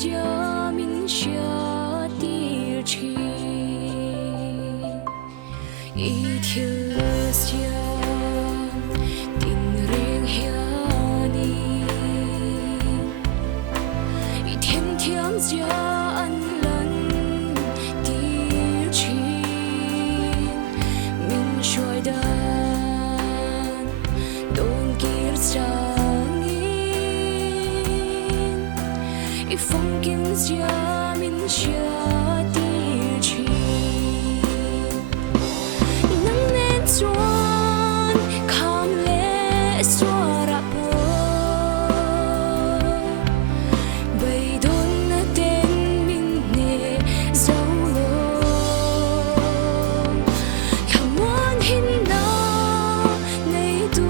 gia min chia tir chi i thiêu gia tin riêng hiani i thiên thiam gia an lần tir chi min shuai dan don kir sang i phong kim gia min chia tir chi nang nên chuan kham le xóa ra po bay đón na tên min nè dấu lo kham muốn hin na nay tu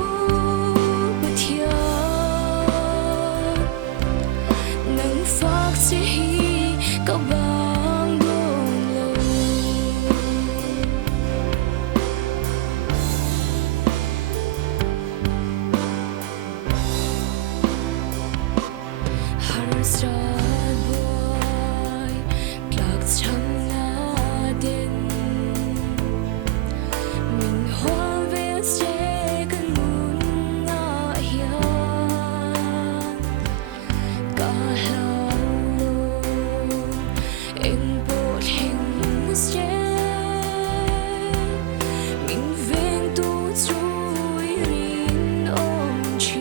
bất thiệt nang phác sẽ hi cao bằng đồn lâu har sad boy lạc chăng na đến mình hoa về sẽ cần muốn ngã hiền cả lâu em bộ hình sẽ mình ven tu chui rin ôm chi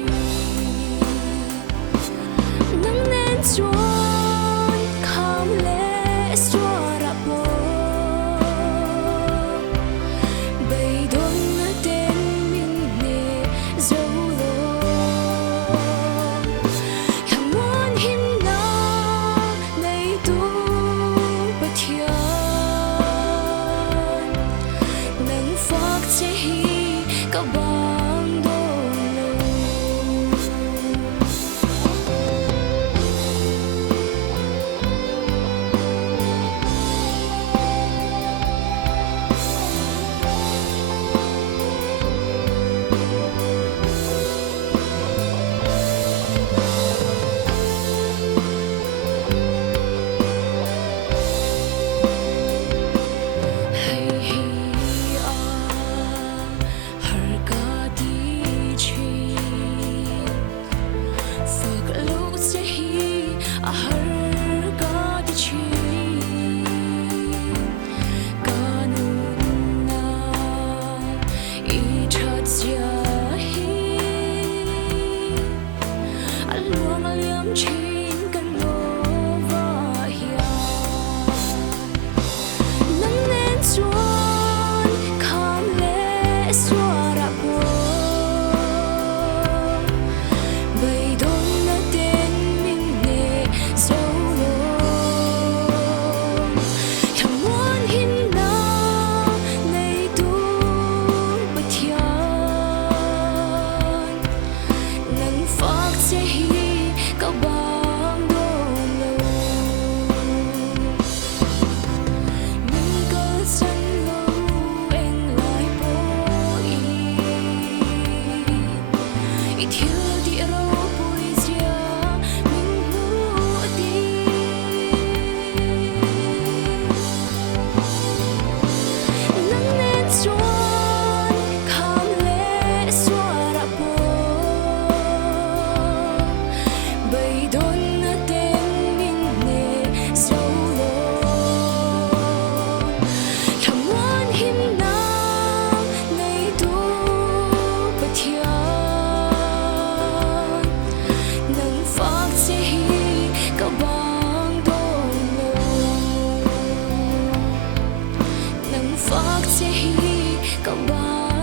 nang nên chuan kham le xóa ra po bay đón na tên min nè dấu lo kham muốn hin na nay tu bất thiệt nang phác sẽ hi cao bằng đồn lâu hay hi a har ka ti chi phak lo se hi a har ka ti chi kanun na i that sia hi a luang a liam chin kan lo va hian nang nên chuan kham le xóa ra po bay đón na tên min nè dấu lo kham muốn hin na nay tu bất thiệt nang phác sẽ hi cao bằng đồn lâu mình có chân lâu em lại bỏ i thiếu địa rô bùi gia mình ngủ đi nang nên chuan kham le xóa ra po bay đón na tên min nè dấu lo kham muốn hin na nay tu bất thiệt nang phác sẽ hi cao bằng đồn lâu nang phác sẽ hi cao bằng